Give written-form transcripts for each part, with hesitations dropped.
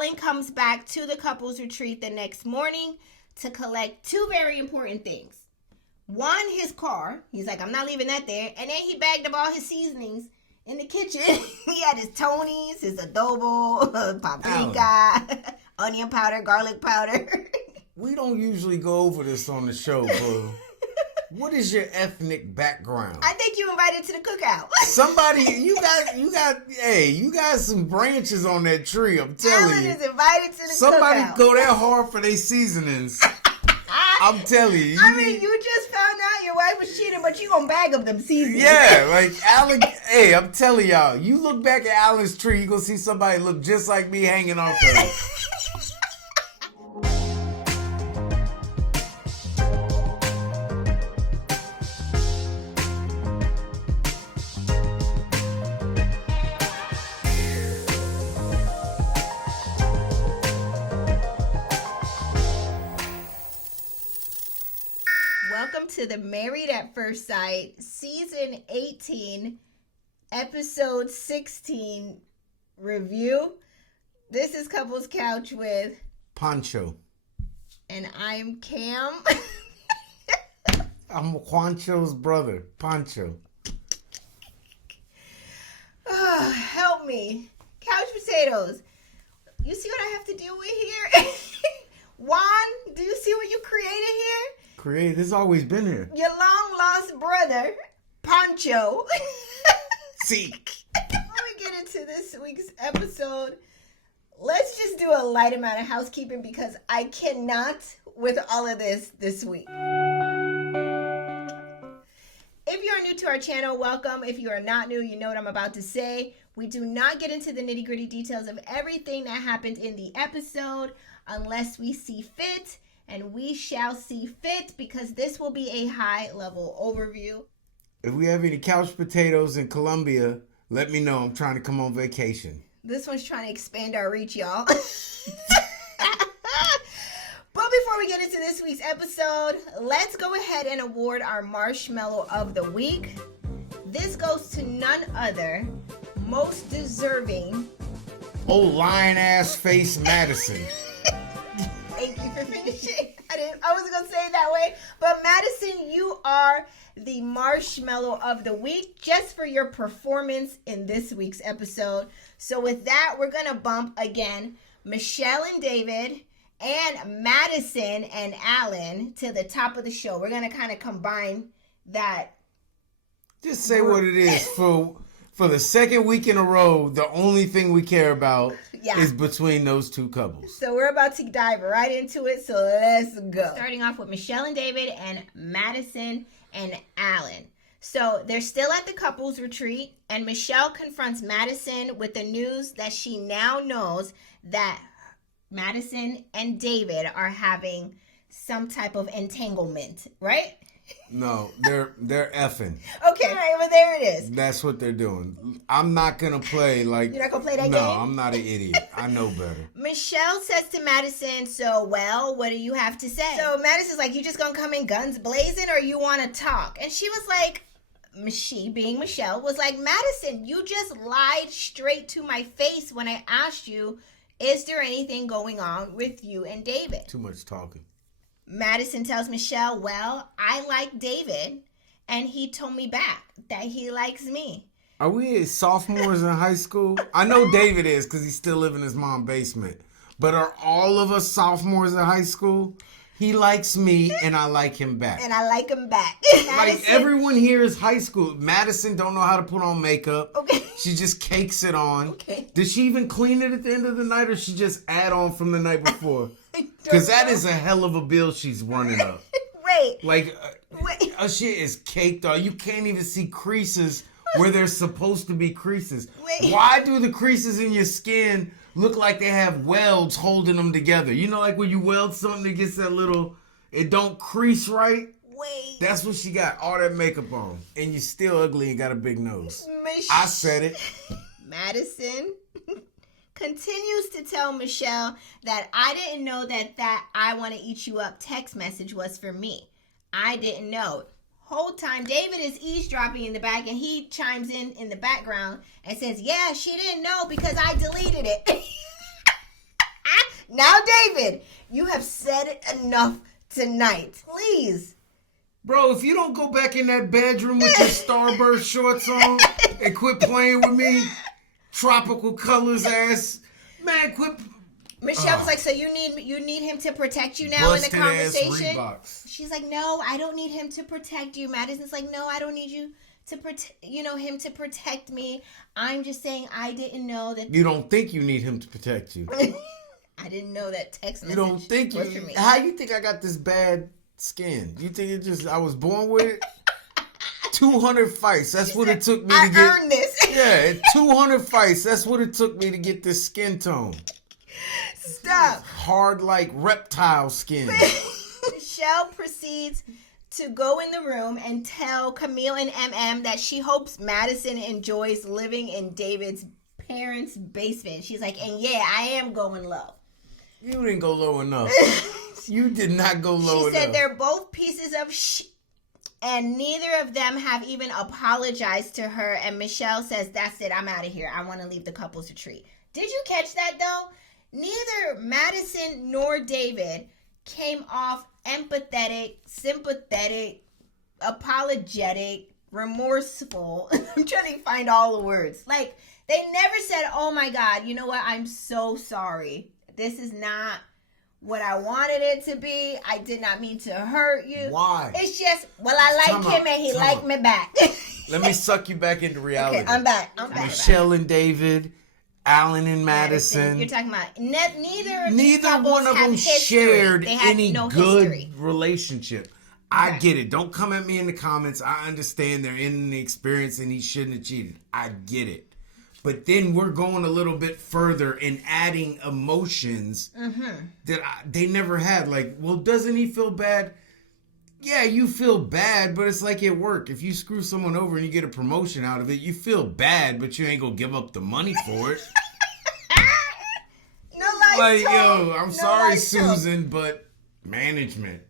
Alan comes back to the couple's retreat the next morning to collect two very important things. One, his car. He's like, I'm not leaving that there. And then he bagged up all his seasonings in the kitchen. He had his Tony's, his adobo, paprika, onion powder, garlic powder. We don't usually go over this on the show, bro. What is your ethnic background? I think you invited to the cookout. Somebody, you got some branches on that tree, I'm telling Alan you. is invited to the Somebody cookout. go that hard for their seasonings. I'm telling you. I mean, you just found out your wife was cheating, but you gonna bag up them seasonings. Yeah, like Alan, I'm telling y'all, you look back at Alan's tree, you gonna see somebody look just like me hanging off of it. Welcome to the Married at First Sight, Season 18, Episode 16 review. This is Couples Couch with Pancho. And I'm Cam. I'm Juancho's brother, Pancho. Oh, help me. Couch potatoes. You see what I have to deal with here? Juan, do you see what you created here? It's always been here. Your long lost brother, Pancho. See. Before we get into this week's episode, let's just do a light amount of housekeeping because I cannot with all of this week. If you are new to our channel, welcome. If you are not new, you know what I'm about to say. We do not get into the nitty-gritty details of everything that happened in the episode unless we see fit. And we shall see fit because this will be a high-level overview. If we have any couch potatoes in Colombia, let me know. I'm trying to come on vacation. This one's trying to expand our reach, y'all. But before we get into this week's episode, let's go ahead and award our Marshmallow of the Week. This goes to none other, most deserving. Oh, lion-ass face Madison. Thank you for finishing. I wasn't going to say it that way. But Madison, you are the Marshmallow of the Week just for your performance in this week's episode. So with that, we're going to bump again Michelle and David and Madison and Alan to the top of the show. We're going to kind of combine that. Just say what it is. For the second week in a row, the only thing we care about is between those two couples. So we're about to dive right into it, so let's go. Starting off with Michelle and David and Madison and Alan. So they're still at the couples retreat, and Michelle confronts Madison with the news that she now knows that Madison and David are having some type of entanglement, right? No, they're effing. Okay, all right, well, there it is. That's what they're doing. I'm not going to play like... You're not going to play that game? No, I'm not an idiot. I know better. Michelle says to Madison, so, well, what do you have to say? So Madison's like, you just going to come in guns blazing or you want to talk? And she was like, she, being Michelle, was like, Madison, you just lied straight to my face when I asked you, is there anything going on with you and David? Too much talking. Madison tells Michelle, well, I like David, and he told me back that he likes me. Are we sophomores in high school? I know David is because he's still living in his mom's basement. But are all of us sophomores in high school? He likes me, and I like him back. And I like him back. Like, everyone here is high school. Madison don't know how to put on makeup. Okay. She just cakes it on. Okay. Did she even clean it at the end of the night, or she just add on from the night before? Because that is a hell of a bill she's running up. Wait. Like, her shit is caked on. You can't even see creases where there's supposed to be creases. Wait. Why do the creases in your skin look like they have welds holding them together? You know, like when you weld something, it gets that little, it don't crease right. Wait. That's what she got, all that makeup on. And you're still ugly and got a big nose. I said it. Madison continues to tell Michelle that I didn't know that I want to eat you up text message was for me. I didn't know. Whole time David is eavesdropping in the back, and he chimes in the background and says, yeah, she didn't know because I deleted it. Now, David, you have said it enough tonight. Please. Bro, if you don't go back in that bedroom with your Starburst shorts on and quit playing with me, tropical colors ass, man, quit. Michelle was like, so you need him to protect you now in the conversation? She's like, no, I don't need him to protect you. Madison's like, no, I don't need you to him to protect me. I'm just saying I didn't know that. You don't think you need him to protect you. I didn't know that text message. You don't think was for me. How you think I got this bad skin? You think I was born with it? 200 fights. That's what it took me to get. I earned this. Yeah, 200 fights. That's what it took me to get this skin tone. Stop. Hard like reptile skin. Michelle proceeds to go in the room and tell Camille and Emem that she hopes Madison enjoys living in David's parents' basement. She's like, and yeah, I am going low. You didn't go low enough. You did not go low enough. She said they're both pieces of and neither of them have even apologized to her. And Michelle says, that's it, I'm out of here. I want to leave the couples retreat. Did you catch that, though? Neither Madison nor David came off empathetic, sympathetic, apologetic, remorseful. I'm trying to find all the words. Like, they never said, oh my God, you know what? I'm so sorry. This is not what I wanted it to be. I did not mean to hurt you. Why? It's just, well, I like him and he liked me back. Let me suck you back into reality. Okay, I'm back. Michelle and David, Alan and Madison. You're talking about neither one of them shared any good history. Relationship. I get it. Don't come at me in the comments. I understand they're in the experience and he shouldn't have cheated. I get it. But then we're going a little bit further and adding emotions that they never had. Like, well, doesn't he feel bad? Yeah, you feel bad, but it's like at work. If you screw someone over and you get a promotion out of it, you feel bad, but you ain't gonna give up the money for it. I'm sorry, Susan, but management.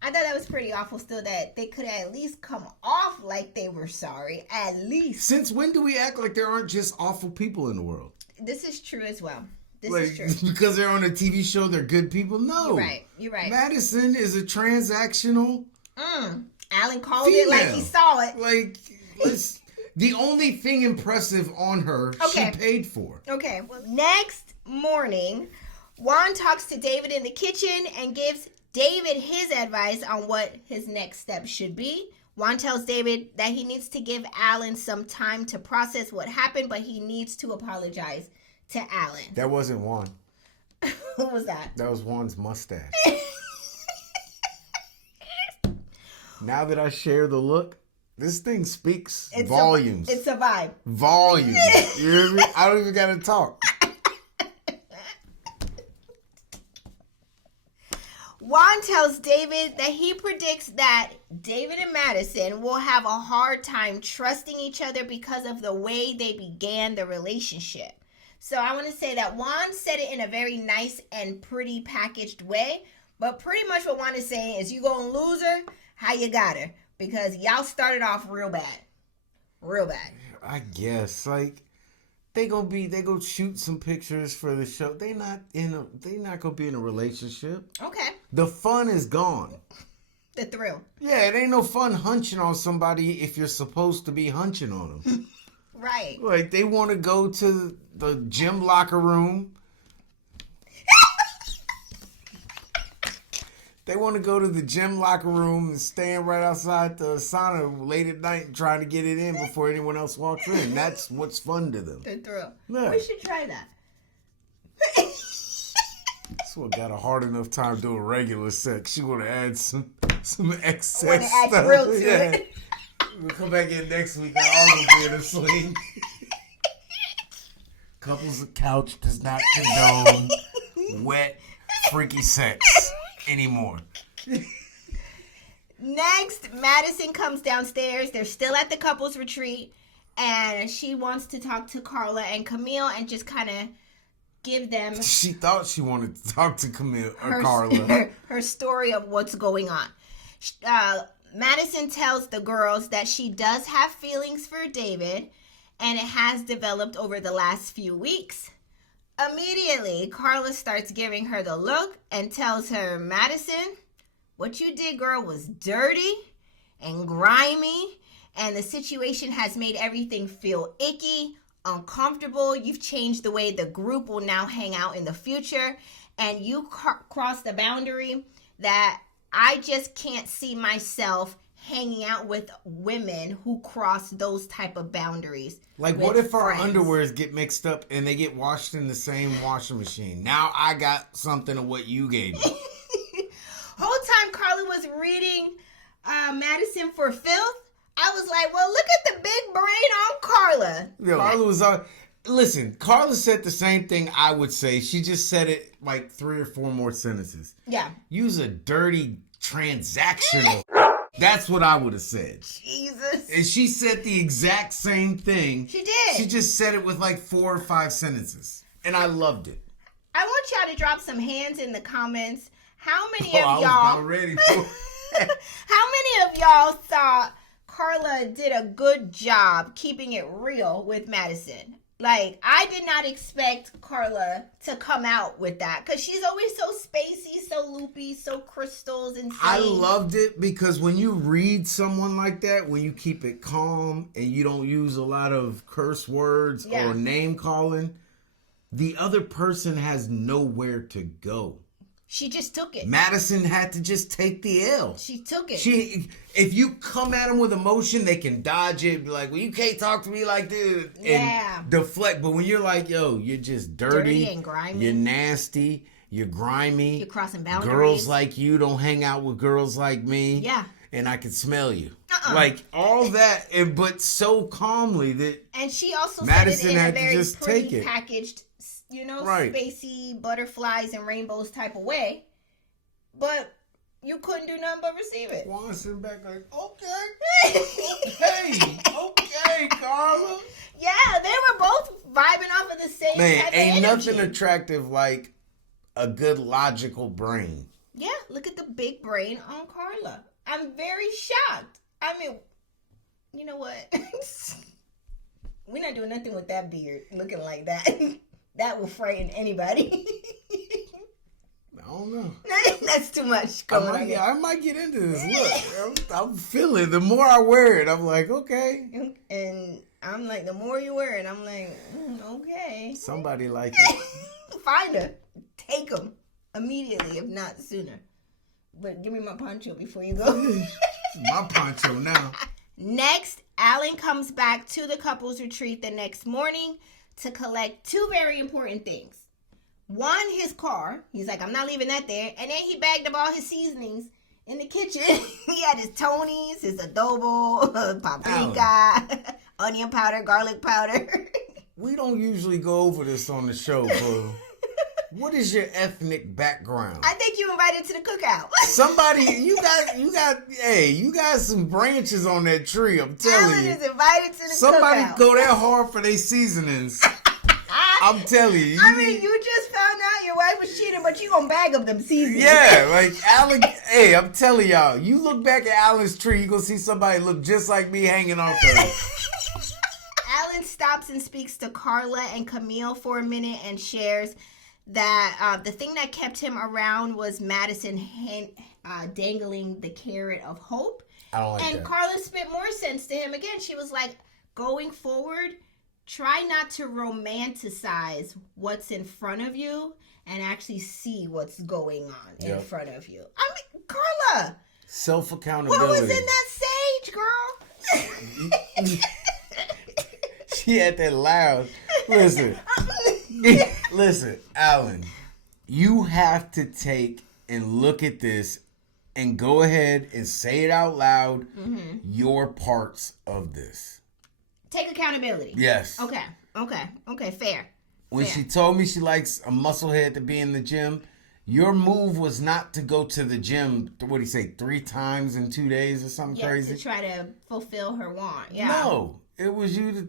I thought that was pretty awful still that they could at least come off like they were sorry. At least. Since when do we act like there aren't just awful people in the world? This is true as well. This is true. Because they're on a TV show, they're good people? No. You're right. Madison is a transactional Alan called female. it like he saw it. Like, the only thing impressive on her, she paid for. Okay. Well, next morning, Juan talks to David in the kitchen and gives David his advice on what his next step should be. Juan tells David that he needs to give Alan some time to process what happened, but he needs to apologize to Alan. That wasn't Juan. What was that? That was Juan's mustache. Now that I share the look, this thing speaks volumes. It's a vibe. Volumes. You hear me? I don't even got to talk. Juan tells David that he predicts that David and Madison will have a hard time trusting each other because of the way they began the relationship. So I want to say that Juan said it in a very nice and pretty packaged way, but pretty much what Juan is saying is you gonna lose her, how you got her, because y'all started off real bad. Real bad. I guess, like, they go shoot some pictures for the show. They not gonna be in a relationship. Okay. The fun is gone. The thrill. Yeah, it ain't no fun hunching on somebody if you're supposed to be hunching on them. Right. Like, they want to go to the gym locker room. They want to go to the gym locker room and stand right outside the sauna late at night and try to get it in before anyone else walks in. That's what's fun to them. The thrill. Yeah. We should try that. That's what got a hard enough time doing regular sex. She want to add some excess want to add stuff. thrill to it. We'll come back in next week and all will be in a sling. Couples Couch does not condone wet, freaky sex anymore. Next, Madison comes downstairs. They're still at the couples retreat, and she wants to talk to Carla and Camille and just kind of give them. She thought she wanted to talk to Camille or Carla. Her story of what's going on. Madison tells the girls that she does have feelings for David, and it has developed over the last few weeks. Immediately, Carla starts giving her the look and tells her, Madison, what you did, girl, was dirty and grimy, and the situation has made everything feel icky, uncomfortable. You've changed the way the group will now hang out in the future, and you crossed the boundary that I just can't see myself hanging out with women who cross those type of boundaries. Like, what if our underwears get mixed up and they get washed in the same washing machine? Now I got something of what you gave me. Whole time Carla was reading Madison for filth, I was like, well, look at the big brain on Carla. Yo, Carla was on. Listen, Carla said the same thing I would say. She just said it like 3 or 4 more sentences. Yeah. Use a dirty transactional. That's what I would have said. Jesus. And she said the exact same thing. She did. She just said it with like 4 or 5 sentences. And I loved it. I want y'all to drop some hands in the comments. How many of I was y'all... about ready for How many of y'all thought Carla did a good job keeping it real with Madison? Like, I did not expect Carla to come out with that because she's always so spacey, so loopy, so crystals and I loved it because when you read someone like that, when you keep it calm and you don't use a lot of curse words or name calling, the other person has nowhere to go. She just took it. Madison had to just take the L. She took it. If you come at them with emotion, they can dodge it. Be like, well, you can't talk to me like this. And deflect. But when you're like, yo, you're just dirty and grimy. You're nasty. You're grimy. You're crossing boundaries. Girls like you don't hang out with girls like me. Yeah. And I can smell you. Like, all that, but so calmly that and she also Madison said it in had a very to just pretty take it. packaged, spacey butterflies and rainbows type of way. But you couldn't do nothing but receive it. Juan sitting back like, okay, Carla. Yeah, they were both vibing off of the same type of ain't energy. nothing attractive like a good logical brain. Yeah, look at the big brain on Carla. I'm very shocked. I mean, you know what? We're not doing nothing with that beard looking like that. That will frighten anybody. I don't know. That's too much going on. I might get into this. Look, I'm feeling it. The more I wear it, I'm like, okay. And I'm like, the more you wear it, I'm like, okay. Somebody like it. Find her. Take them immediately, if not sooner. But give me my poncho before you go. My poncho now. Next, Alan comes back to the couples retreat the next morning to collect 2 very important things. One, his car. He's like, I'm not leaving that there. And then he bagged up all his seasonings in the kitchen. He had his Tony's, his adobo, paprika, onion powder, garlic powder. We don't usually go over this on the show, bro. What is your ethnic background? I think you invited to the cookout. Somebody, you got some branches on that tree. I'm telling Alan you. is invited to the Somebody cookout. go that hard for their seasonings. I'm telling you. I mean, you just found out your wife was cheating, but you gonna bag up them seasonings. Yeah, like Alan. Hey, I'm telling y'all. You look back at Alan's tree, you gonna see somebody look just like me hanging off of it. Alan stops and speaks to Carla and Camille for a minute and shares that the thing that kept him around was Madison dangling the carrot of hope. I don't like and that. Carla spit more sense to him again. She was like, going forward, try not to romanticize what's in front of you and actually see what's going on in front of you. I mean, Carla. Self-accountability. What was in that sage, girl? She had that loud. Listen, Alan, you have to take and look at this and go ahead and say it out loud, your parts of this. Take accountability. Yes. Okay, fair. When she told me she likes a musclehead to be in the gym, your move was not to go to the gym, what do you say, 3 times in 2 days or something crazy? To try to fulfill her want. Yeah. No, it was you to,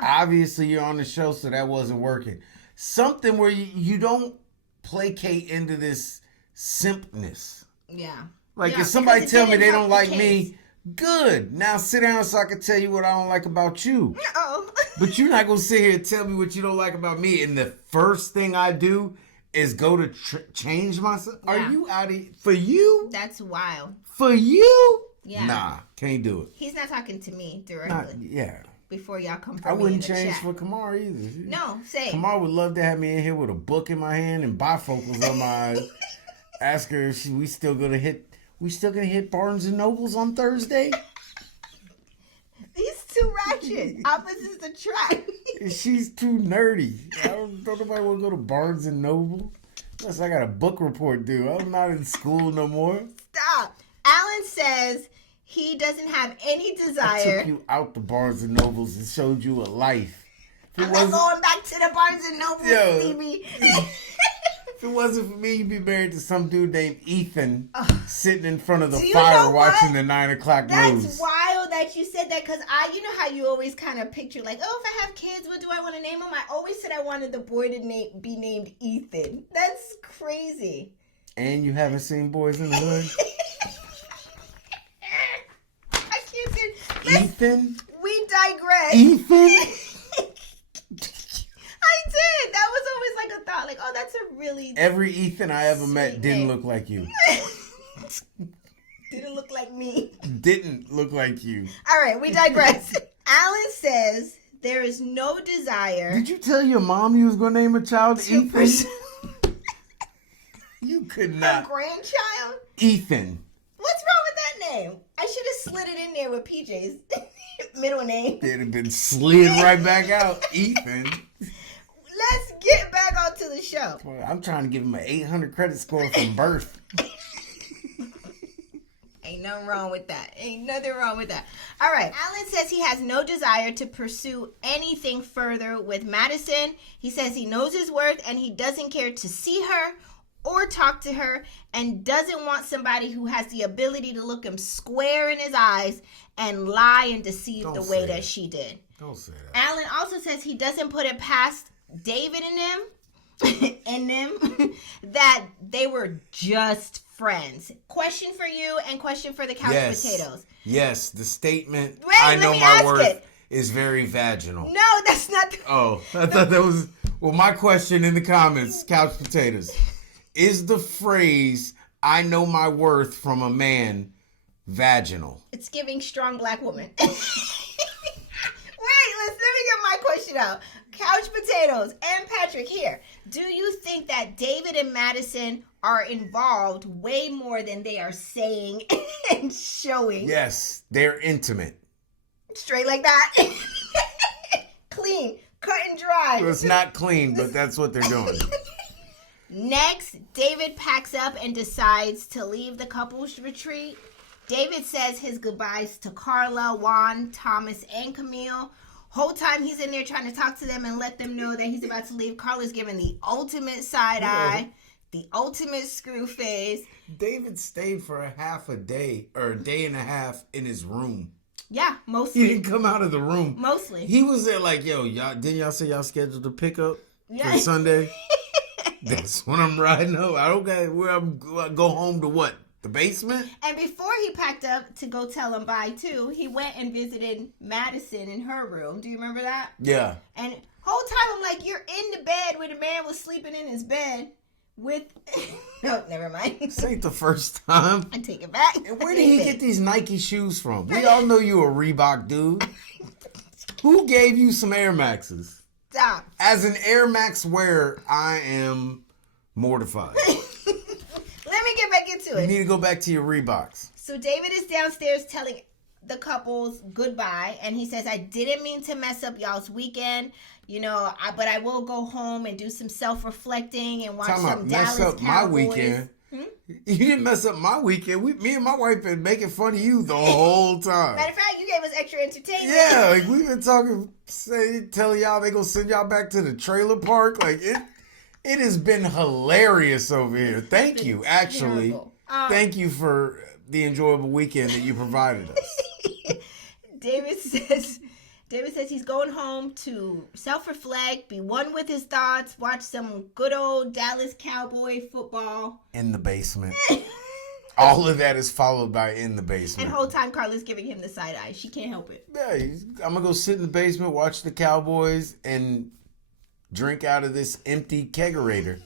obviously you're on the show, so that wasn't working. Something where you don't placate into this simpness. Yeah. Like if somebody tell me they don't like me Good. Now sit down so I can tell you what I don't like about you. Oh. But you're not going to sit here and tell me what you don't like about me. And the first thing I do is go to change myself. Yeah. Are you out of... For you? That's wild. For you? Yeah. Nah, can't do it. He's not talking to me directly. Yeah. Before y'all come for I me wouldn't in the change chat. for Kamara either. No, say. Kamara would love to have me in here with a book in my hand and bifocals on my eyes. Ask her if we still gonna hit Barnes and Nobles on Thursday. These two ratchet. Opposites attract. She's too nerdy. Don't nobody want to go to Barnes and Noble unless I got a book report due. I'm not in school no more. Stop. Alan says he doesn't have any desire. I took you out to Barnes and Nobles and showed you a life. I'm not going back to the Barnes and Nobles, Stevie. If it wasn't for me, you'd be married to some dude named Ethan sitting in front of the fire watching the 9 o'clock news. That's wild that you said that because you know how you always kind of picture like, oh, if I have kids, what do I want to name them? I always said I wanted the boy to be named Ethan. That's crazy. And you haven't seen Boys in the Hood? I can't say Ethan? We digress. Ethan? I did. That was always like a thought. Like, oh, that's a really... Every Ethan I ever met didn't look like you. Didn't look like me. Didn't look like you. All right, we digress. Alan says there is no desire... Did you tell your mom you was going to name a child Ethan? You could not. A grandchild? Ethan. What's wrong with that name? I should have slid it in there with PJ's middle name. It'd have been slid right back out. Ethan. Let's get back onto the show. Boy, I'm trying to give him an 800 credit score from birth. Ain't nothing wrong with that. Ain't nothing wrong with that. All right. Alan says he has no desire to pursue anything further with Madison. He says he knows his worth and he doesn't care to see her or talk to her and doesn't want somebody who has the ability to look him square in his eyes and lie and deceive the way that she did. Don't say that. Alan also says he doesn't put it past David and them that they were just friends. Question for you and question for the couch potatoes. Yes, the statement, Wait, I know my worth, is very vaginal. No, that's not the... Oh, I thought that was... Well, my question in the comments, couch potatoes, is the phrase, I know my worth from a man, vaginal? It's giving strong black woman. Wait, let me get my question out. Couch potatoes and Patrick here. Do you think that David and Madison are involved way more than they are saying and showing? Yes, they're intimate. Straight like that. Clean, cut and dry. Well, it's not clean, but that's what they're doing. Next, David packs up and decides to leave the couples retreat. David says his goodbyes to Carla, Juan, Thomas, and Camille. Whole time he's in there trying to talk to them and let them know that he's about to leave. Carla's giving the ultimate side eye, the ultimate screw face. David stayed for a day and a half in his room. Yeah, mostly. He didn't come out of the room. Mostly. He was there like, yo, didn't y'all say y'all scheduled a pickup for Sunday? That's when I'm riding home. I don't got where I'm go home to what? The basement? And before he packed up to go tell him bye too, he went and visited Madison in her room. Do you remember that? Yeah. And whole time I'm like, you're in the bed where the man was sleeping in his bed with... No, never mind. This ain't the first time. I take it back. And where did he get these Nike shoes from? We all know you a Reebok dude. Who gave you some Air Maxes? Stop. As an Air Max wearer, I am mortified. Let me get back into it. You need to go back to your Reeboks. So David is downstairs telling the couples goodbye, and he says, I didn't mean to mess up y'all's weekend, but I will go home and do some self-reflecting and watch some Dallas Cowboys. Mess up my weekend. You didn't mess up my weekend. Me and my wife been making fun of you the whole time. Matter of fact, you gave us extra entertainment. Yeah, like we've been telling y'all they gonna send y'all back to the trailer park. Like it has been hilarious over here. Thank you, actually. Thank you for the enjoyable weekend that you provided us. David says he's going home to self-reflect, be one with his thoughts, watch some good old Dallas Cowboy football. In the basement. All of that is followed by in the basement. And whole time Carla's giving him the side eye. She can't help it. Yeah, I'm going to go sit in the basement, watch the Cowboys, and drink out of this empty kegerator.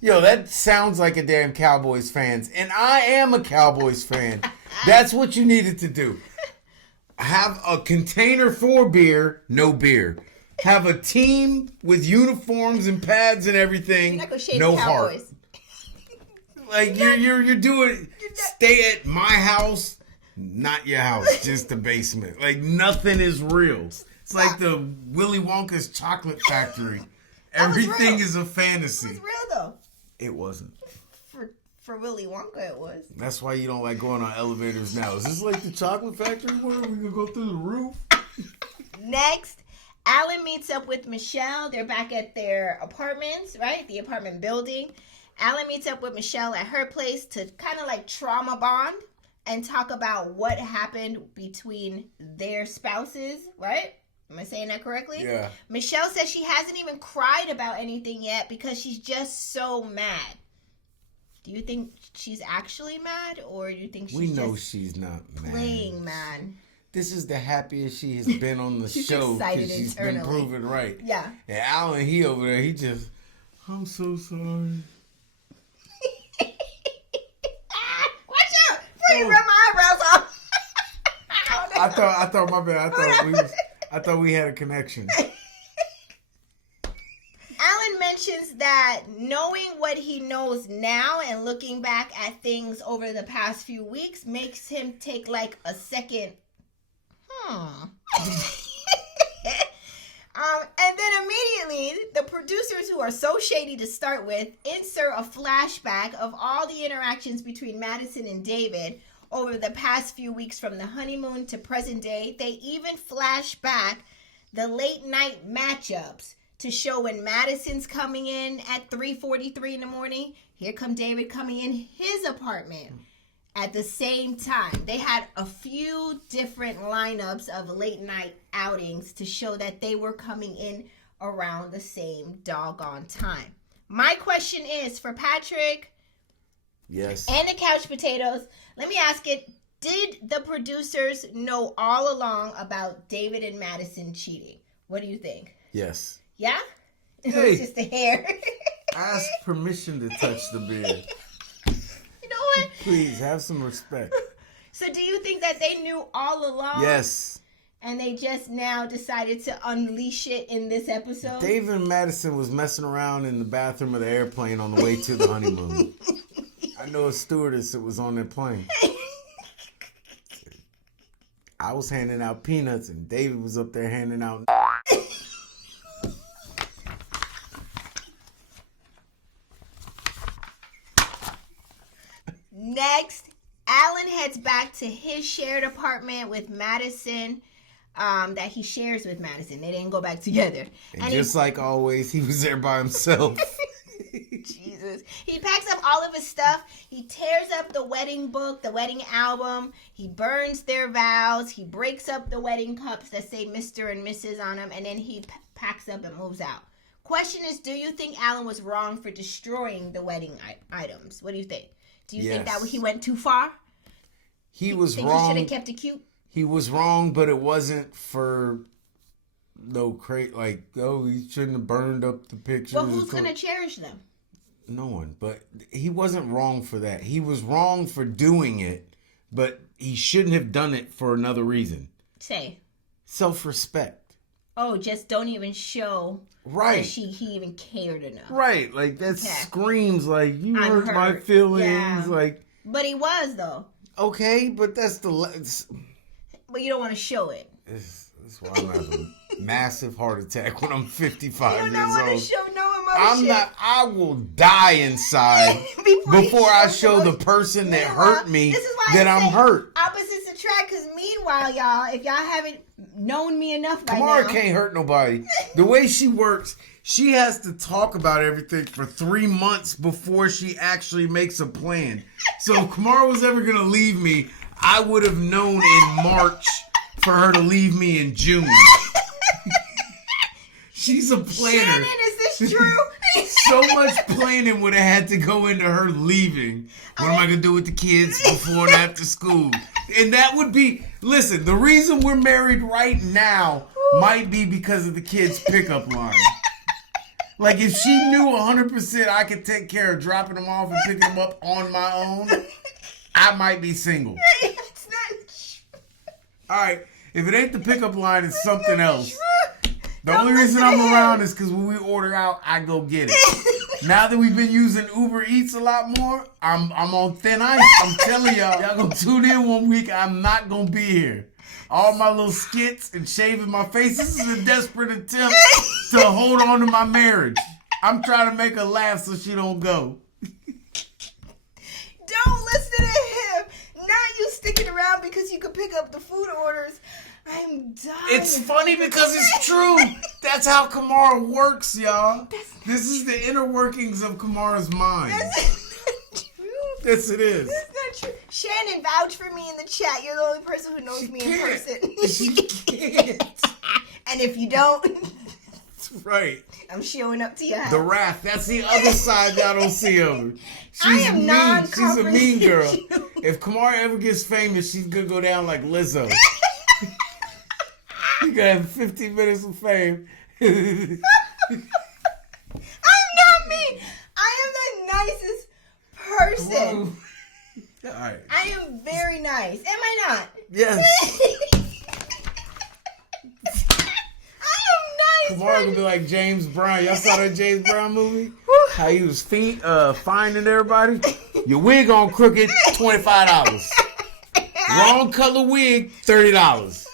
Yo, that sounds like a damn Cowboys fan. And I am a Cowboys fan. That's what you needed to do. Have a container for beer, no beer. Have a team with uniforms and pads and everything, no heart. Like you're doing. Stay at my house, not your house, just the basement. Like nothing is real. It's like the Willy Wonka's chocolate factory. Everything is a fantasy. It was real though. It wasn't. For Willy Wonka, it was. That's why you don't like going on elevators now. Is this like the chocolate factory where we gonna go through the roof? Next, Alan meets up with Michelle. They're back at their apartments, right? The apartment building. Alan meets up with Michelle at her place to kind of like trauma bond and talk about what happened between their spouses, right? Am I saying that correctly? Yeah. Michelle says she hasn't even cried about anything yet because she's just so mad. Do you think she's actually mad, or do you think she's not mad. Playing mad? This is the happiest she has been on the show because she's been proven right. Yeah. And Alan, he over there, he just, I'm so sorry. Watch out! Before you rub my eyebrows off. I thought my bad. I thought we had a connection. Alan mentions that knowing what he knows now and looking back at things over the past few weeks makes him take like a second. And then immediately, the producers, who are so shady to start with, insert a flashback of all the interactions between Madison and David over the past few weeks from the honeymoon to present day. They even flash back the late night matchups to show when Madison's coming in at 3:43 in the morning. Here come David coming in his apartment at the same time. They had a few different lineups of late night outings to show that they were coming in around the same doggone time. My question is for Patrick. Yes. And the couch potatoes. Let me ask it. Did the producers know all along about David and Madison cheating? What do you think? Yes. Yeah? Hey, It was just the hair. Ask permission to touch the beard. You know what? Please, have some respect. So do you think that they knew all along? Yes. And they just now decided to unleash it in this episode? David and Madison was messing around in the bathroom of the airplane on the way to the honeymoon. I know a stewardess that was on that plane. I was handing out peanuts and David was up there handing out. Next, Alan heads back to his shared apartment with Madison, that he shares with Madison. They didn't go back together. And just like always, he was there by himself. Jesus. He packs up all of his stuff. He tears up the wedding book, the wedding album. He burns their vows. He breaks up the wedding cups that say Mr. and Mrs. on them. And then he packs up and moves out. Question is, do you think Alan was wrong for destroying the wedding items? What do you think? Do you think that he went too far? He was think wrong. He should have kept it cute? He was wrong, but it wasn't for he shouldn't have burned up the pictures. Well, who's going to cherish them? No one. But he wasn't wrong for that. He was wrong for doing it, but he shouldn't have done it for another reason. Say. Self-respect. Oh, just don't even show that he even cared enough. Right. Like, that screams like, you hurt my feelings. Yeah. Like, but he was, though. Okay, but that's But you don't want to show it. That's why I'm having a massive heart attack when I'm 55 years old. You don't want to show no emotion. I'm not. I will die inside before I show the person that hurt me that I'm hurt. Opposites attract, because meanwhile, y'all, if y'all haven't known me enough by Kamara now. can't hurt nobody. The way she works, she has to talk about everything for 3 months before she actually makes a plan. So if Kamara was ever going to leave me, I would have known in March for her to leave me in June. She's a planner. Shannon, is this true. So much planning would have had to go into her leaving. What am I going to do with the kids before and after school? And that would be, listen, the reason we're married right now might be because of the kids' pickup line. Like, if she knew 100% I could take care of dropping them off and picking them up on my own, I might be single. It's not true. All right, if it ain't the pickup line, it's something else. The Don't only reason listen to I'm him. around is because when we order out, I go get it. Now that we've been using Uber Eats a lot more, I'm on thin ice. I'm telling y'all gonna tune in one week. I'm not gonna be here. All my little skits and shaving my face. This is a desperate attempt to hold on to my marriage. I'm trying to make her laugh so she don't go. Don't listen to him. Not you sticking around because you could pick up the food orders. I'm dying. It's funny because it's true. That's how Kamara works, y'all. This is the inner workings of Kamara's mind. That's not true. Yes, it is. That's not true. Shannon, vouch for me in the chat. You're the only person who knows me in person. She can't. And if you don't, That's right. I'm showing up to your house. The wrath. That's the other side y'all don't see of her. I She's am mean. She's a mean girl. non-confrontational. If Kamara ever gets famous, she's going to go down like Lizzo. You gonna have 15 minutes of fame. I'm not me. I am the nicest person. All right. I am very nice. Am I not? Yes. I am nice. Kamara gonna be like James Brown. Y'all saw that James Brown movie? How he was finding everybody? Your wig on crooked, $25. Wrong color wig, $30.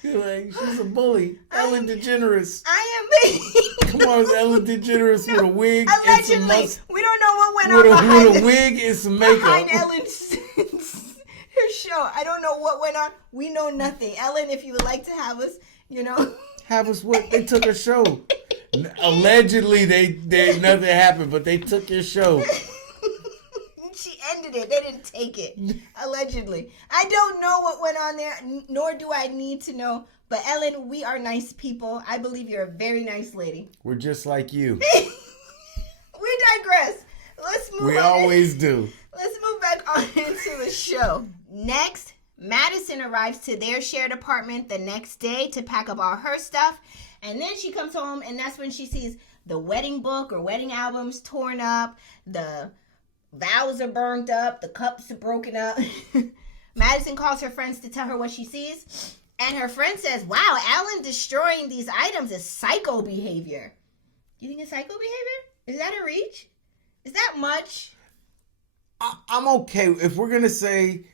You're like, she's a bully. Ellen DeGeneres. I am. Come on, it's Ellen DeGeneres with a wig and some Allegedly, we don't know what went on with behind a wig and some makeup. behind Ellen's her show. I don't know what went on. We know nothing. Ellen, if you would like to have us, Have us what? They took her show. Allegedly, they nothing happened, but they took your show. she ended it. They didn't take it. Allegedly. I don't know what went on there, nor do I need to know. But Ellen, we are nice people. I believe you're a very nice lady. We're just like you. We digress. Let's move on. We always do. Let's move back on into the show. Next, Madison arrives to their shared apartment the next day to pack up all her stuff. And then she comes home, and that's when she sees the wedding book or wedding albums torn up. The vows are burned up. The cups are broken up. Madison calls her friends to tell her what she sees. And her friend says, wow, Alan destroying these items is psycho behavior. You think it's psycho behavior? Is that a reach? Is that much? I'm okay. If we're going to say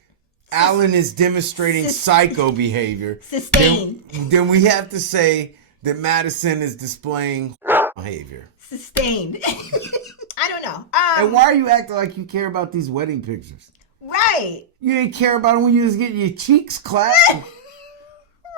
Alan is demonstrating psycho behavior, Sustained. then we have to say that Madison is displaying behavior. Sustained. I don't know. And why are you acting like you care about these wedding pictures? Right. You didn't care about them when you was getting your cheeks clapped.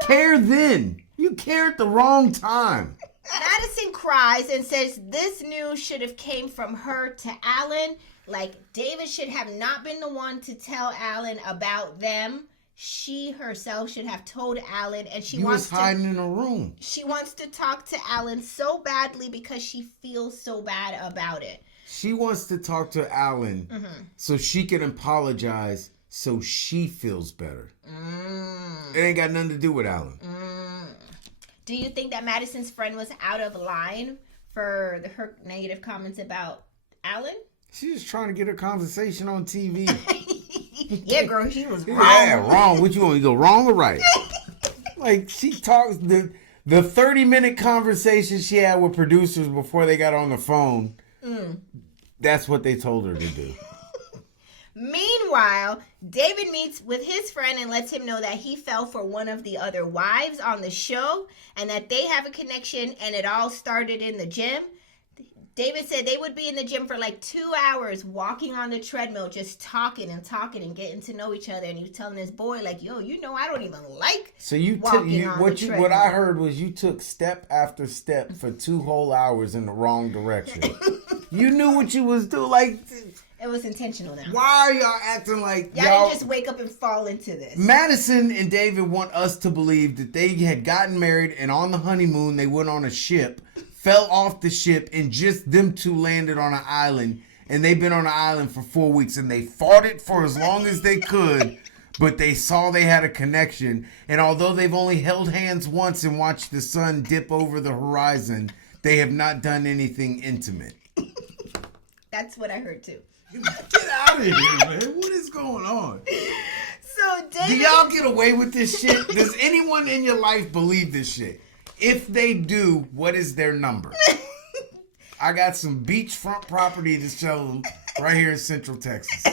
Care then. You care at the wrong time. Madison cries and says this news should have came from her to Alan. Like, David should have not been the one to tell Alan about them. She herself should have told Alan, and she wants was hiding in a room. She wants to talk to Alan so badly because she feels so bad about it. She wants to talk to Alan so she can apologize so she feels better. It ain't got nothing to do with Alan. Do you think that Madison's friend was out of line for her negative comments about Alan? She was trying to get her conversation on TV. Yeah, girl, she was wrong. Yeah, wrong. What you want? You go wrong or right? Like, she talks the 30-minute conversation she had with producers before they got on the phone. That's what they told her to do. Meanwhile, David meets with his friend and lets him know that he fell for one of the other wives on the show and that they have a connection, and it all started in the gym. David said they would be in the gym for like 2 hours walking on the treadmill, just talking and getting to know each other. And he was telling his boy, like, yo, I don't even like walking on the treadmill. What I heard was you took step after step for 2 whole hours in the wrong direction. You knew what you was doing. Like, It was intentional now. Why are y'all acting like y'all didn't just wake up and fall into this? Madison and David want us to believe that they had gotten married and on the honeymoon they went on a ship, fell off the ship, and just them two landed on an island. And they've been on an island for 4 weeks and they fought it for as long as they could, but they saw they had a connection. And although they've only held hands once and watched the sun dip over the horizon, they have not done anything intimate. That's what I heard too. Get out of here, man. What is going on? So, David... Do y'all get away with this shit? Does anyone in your life believe this shit? If they do, what is their number? I got some beachfront property to show them right here in Central Texas.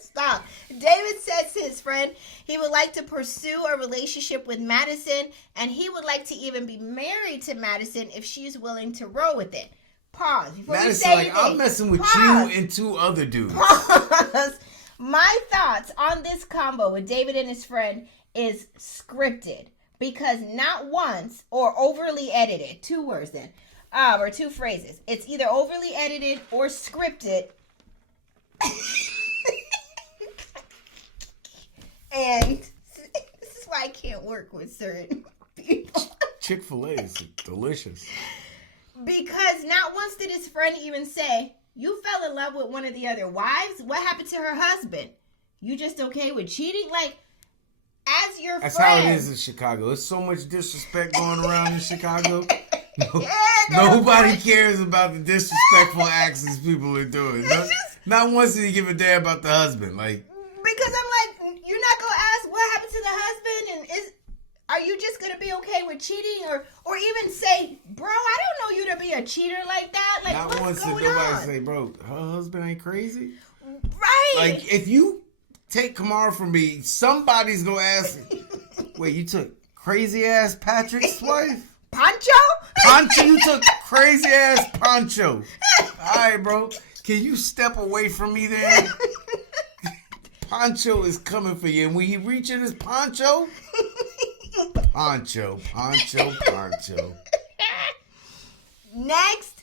Stop. David says to his friend he would like to pursue a relationship with Madison, and he would like to even be married to Madison if she's willing to roll with it. Pause. Before Madison, you say anything, I'm messing with pause. you and 2 other dudes. Pause. My thoughts on this combo with David and his friend is scripted, because not once or overly edited, 2 words then, or 2 phrases. It's either overly edited or scripted. And this is why I can't work with certain people. Chick-fil-A is delicious. Because not once did his friend even say, you fell in love with one of the other wives? What happened to her husband? You just okay with cheating? Like, as your That's friend. how it is in Chicago. There's so much disrespect going around in Chicago. Yeah, Nobody cares about the disrespectful acts these people are doing. Not once did he give a damn about the husband. Like, because I'm like, you're not gonna ask what happened to the husband, and are you just gonna be okay with cheating, or even say, bro, I don't know you to be a cheater like that. Like, not what's once did going nobody on? say, bro, her husband ain't crazy. Right. Like, if you take Kamara from me, somebody's gonna ask, wait, you took crazy ass Patrick's wife? Pancho? Pancho, you took crazy ass Pancho. All right, bro. Can you step away from me there? Pancho is coming for you. And when he reach in his poncho, Pancho. Next,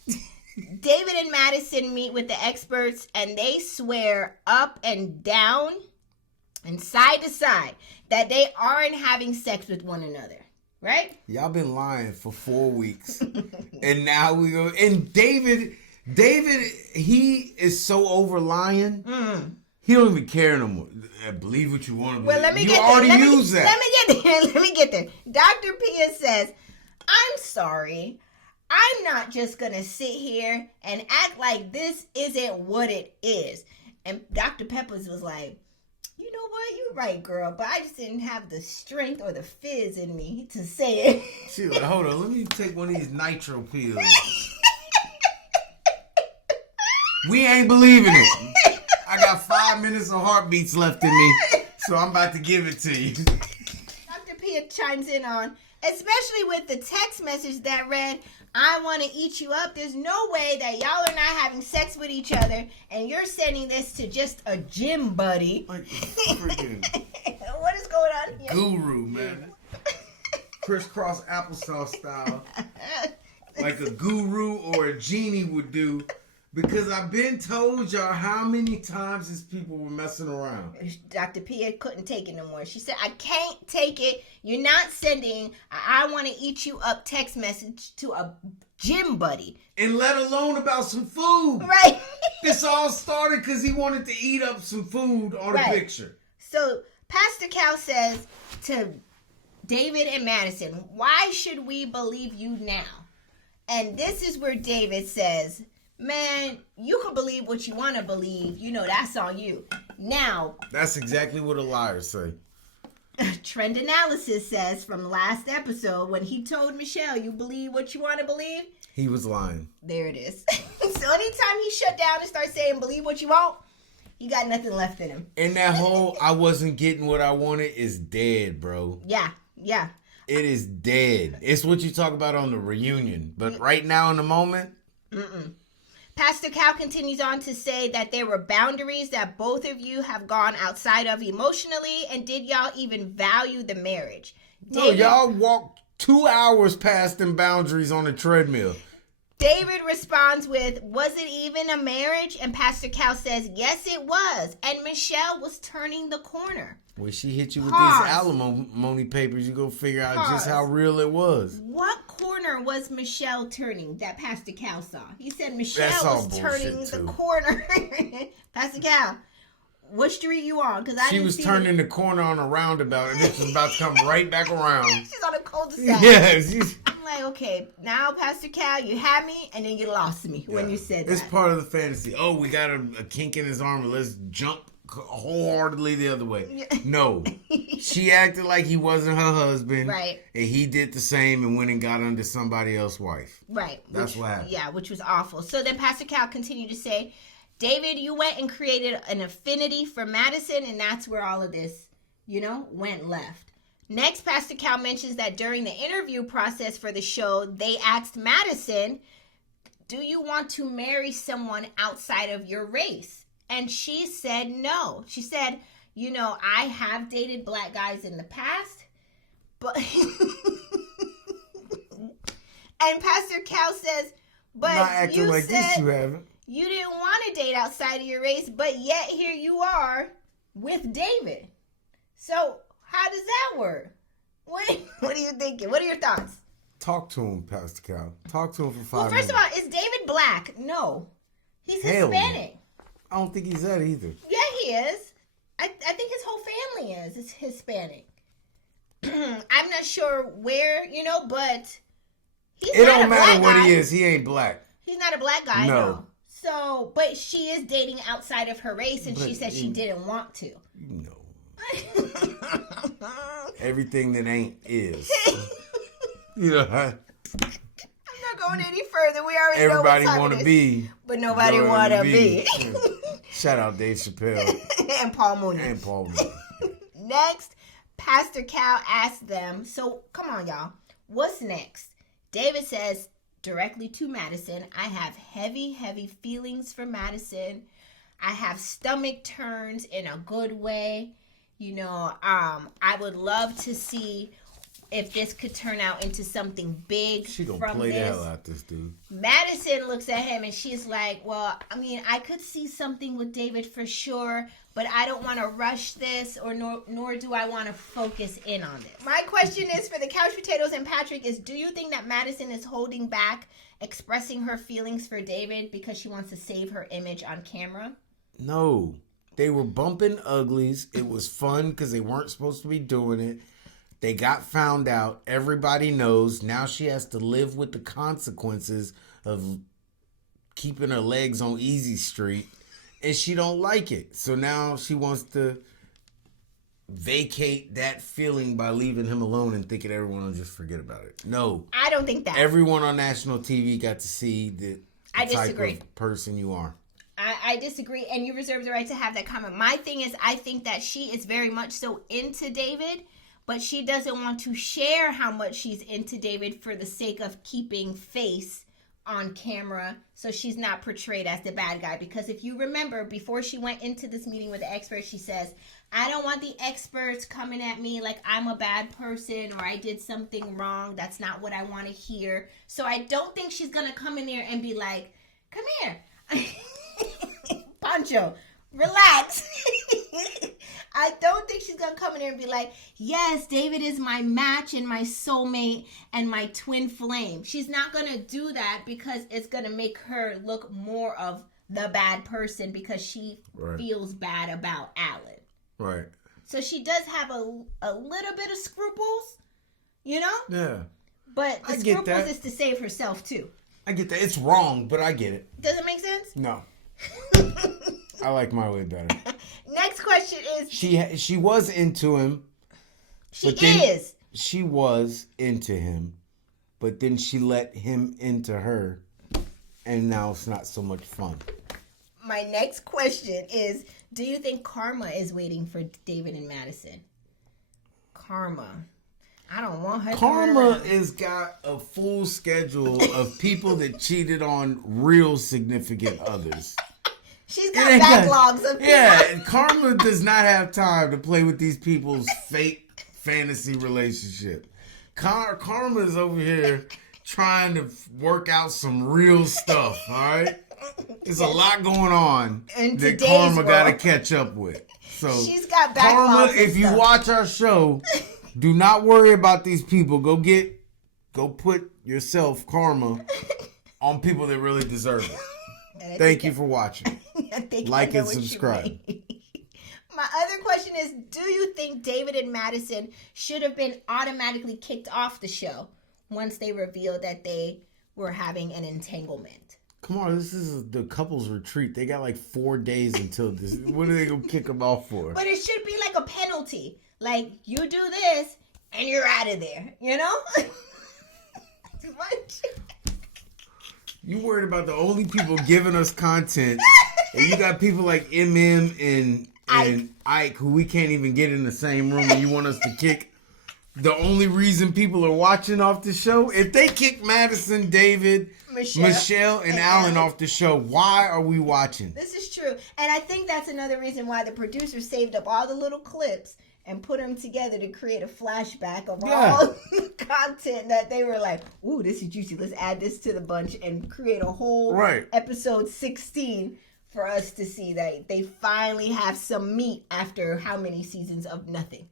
David and Madison meet with the experts, and they swear up and down and side to side that they aren't having sex with one another. Right? Y'all been lying for 4 weeks. And now we go. And David, he is so over lying. He don't even care no more. Believe what you want to believe. Well, let me you get there. already used that. Let me get there. Dr. Pia says, I'm sorry. I'm not just going to sit here and act like this isn't what it is. And Dr. Peppers was like, you know what? You're right, girl. But I just didn't have the strength or the fizz in me to say it. She like, hold on. Let me take one of these nitro pills. We ain't believing it. I got 5 minutes of heartbeats left in me, so I'm about to give it to you. Dr. Pia chimes in on, especially with the text message that read, I want to eat you up. There's no way that y'all are not having sex with each other, and you're sending this to just a gym buddy. Like freaking What is going on here? guru, man. Crisscross applesauce style. Like a guru or a genie would do. Because I've been told y'all how many times these people were messing around. Dr. Pia couldn't take it no more. She said, I can't take it. You're not sending I want to eat you up text message to a gym buddy. And let alone about some food. Right. This all started because he wanted to eat up some food on a picture. So Pastor Cal says to David and Madison, why should we believe you now? And this is where David says, man, you can believe what you want to believe. You know, that's on you. Now, that's exactly what a liar say. Trend Analysis says from last episode, when he told Michelle, you believe what you want to believe, he was lying. There it is. So anytime he shut down and starts saying, believe what you want, he got nothing left in him. And that whole I wasn't getting what I wanted is dead, bro. Yeah. It is dead. It's what you talk about on the reunion. But right now in the moment, Pastor Cal continues on to say that there were boundaries that both of you have gone outside of emotionally, and did y'all even value the marriage? No, y'all walked 2 hours past them boundaries on the treadmill. David responds with, was it even a marriage? And Pastor Cal says, yes, it was. And Michelle was turning the corner. When she hit you with Pause. these alimony papers, you go figure out Pause. just how real it was. What corner was Michelle turning that Pastor Cal saw? He said Michelle That's was turning bullshit, the too. corner. Pastor Cal, what street you on? Because She was turning the corner on a roundabout, and this was about to come right back around. She's on a cul-de-sac. Yeah, she's... I'm like, okay, now Pastor Cal, you had me, and then you lost me when you said that. It's part of the fantasy. Oh, we got a kink in his armor. Let's jump wholeheartedly the other way. Yeah. No. She acted like he wasn't her husband. Right. And he did the same and went and got under somebody else's wife. Right. That's what happened. Yeah, which was awful. So then Pastor Cal continued to say, David, you went and created an affinity for Madison, and that's where all of this, went left. Next, Pastor Cal mentions that during the interview process for the show, they asked Madison, do you want to marry someone outside of your race? And she said no. She said, I have dated black guys in the past, but... And Pastor Cal says, but Not acting you like said this, you haven't. you didn't want to date outside of your race, but yet here you are with David. So how does that work? What are you thinking? What are your thoughts? Talk to him, Pastor Cal. Talk to him for 5 Well, minutes. first of all, is David black? No. He's Hell no. Hispanic. I don't think he's that either. Yeah, he is. I think his whole family is. It's Hispanic. I'm not sure where, but he's It not don't a matter black what guy. he is. He ain't black. He's not a black guy, No. no. So, but she is dating outside of her race, and But she said she didn't want to. No. Everything that ain't is. I'm not going any further. We already Everybody know what want time to it is. be. But nobody want to be. Shout out Dave Chappelle And Paul Mooney. and Paul Mooney. Next, Pastor Cal asked them, so come on, y'all. What's next? David says directly to Madison, I have heavy, heavy feelings for Madison. I have stomach turns in a good way. I would love to see if this could turn out into something big She gonna from play this. the hell out this dude. Madison looks at him and she's like, well, I could see something with David for sure, but I don't want to rush this, or nor do I want to focus in on this. My question is for the Couch Potatoes and Patrick is, do you think that Madison is holding back expressing her feelings for David because she wants to save her image on camera? No. They were bumping uglies. It was fun because they weren't supposed to be doing it. They got found out. Everybody knows. Now she has to live with the consequences of keeping her legs on Easy Street. And she don't like it. So now she wants to vacate that feeling by leaving him alone and thinking everyone will just forget about it. No. I don't think that. Everyone on national TV got to see the I type disagree. of person you are. I disagree, and you reserve the right to have that comment. My thing is, I think that she is very much so into David, but she doesn't want to share how much she's into David for the sake of keeping face on camera, so she's not portrayed as the bad guy. Because if you remember, before she went into this meeting with the experts, she says, I don't want the experts coming at me like I'm a bad person or I did something wrong. That's not what I want to hear. So I don't think she's going to come in there and be like, come here. Pancho, relax. I don't think she's going to come in there and be like, yes, David is my match and my soulmate and my twin flame. She's not going to do that because it's going to make her look more of the bad person because she feels bad about Alan. Right. So she does have a little bit of scruples, Yeah. But the I get scruples that. is to save herself too. I get that. It's wrong, but I get it. Does it make sense? No. I like my way better. Next question is... She was into him. She is. She was into him, but then she let him into her, and now it's not so much fun. My next question is, do you think karma is waiting for David and Madison? Karma. I don't want her Karma to has got a full schedule of people that cheated on real significant others. She's got backlogs of people. Yeah, Karma does not have time to play with these people's fake fantasy relationship. Karma is over here trying to work out some real stuff, all right? There's a lot going on that Karma got to catch up with. So she's got backlogs. Karma, if you watch our show, do not worry about these people. Go put yourself, Karma, on people that really deserve it. Thank you for watching. Like and subscribe. My other question is, do you think David and Madison should have been automatically kicked off the show once they revealed that they were having an entanglement? Come on, this is the couples retreat. They got like 4 days until this. What are they going to kick them off for? But it should be like a penalty. Like, you do this and you're out of there, you know? You worried about the only people giving us content, and you got people like Emem and Ike, who we can't even get in the same room, and you want us to kick. The only reason people are watching off the show, if they kick Madison, David, Michelle and Alan off the show, why are we watching? This is true. And I think that's another reason why the producers saved up all the little clips and put them together to create a flashback of all the content that they were like, ooh, this is juicy. Let's add this to the bunch and create a whole episode 16 for us to see that they finally have some meat after how many seasons of nothing.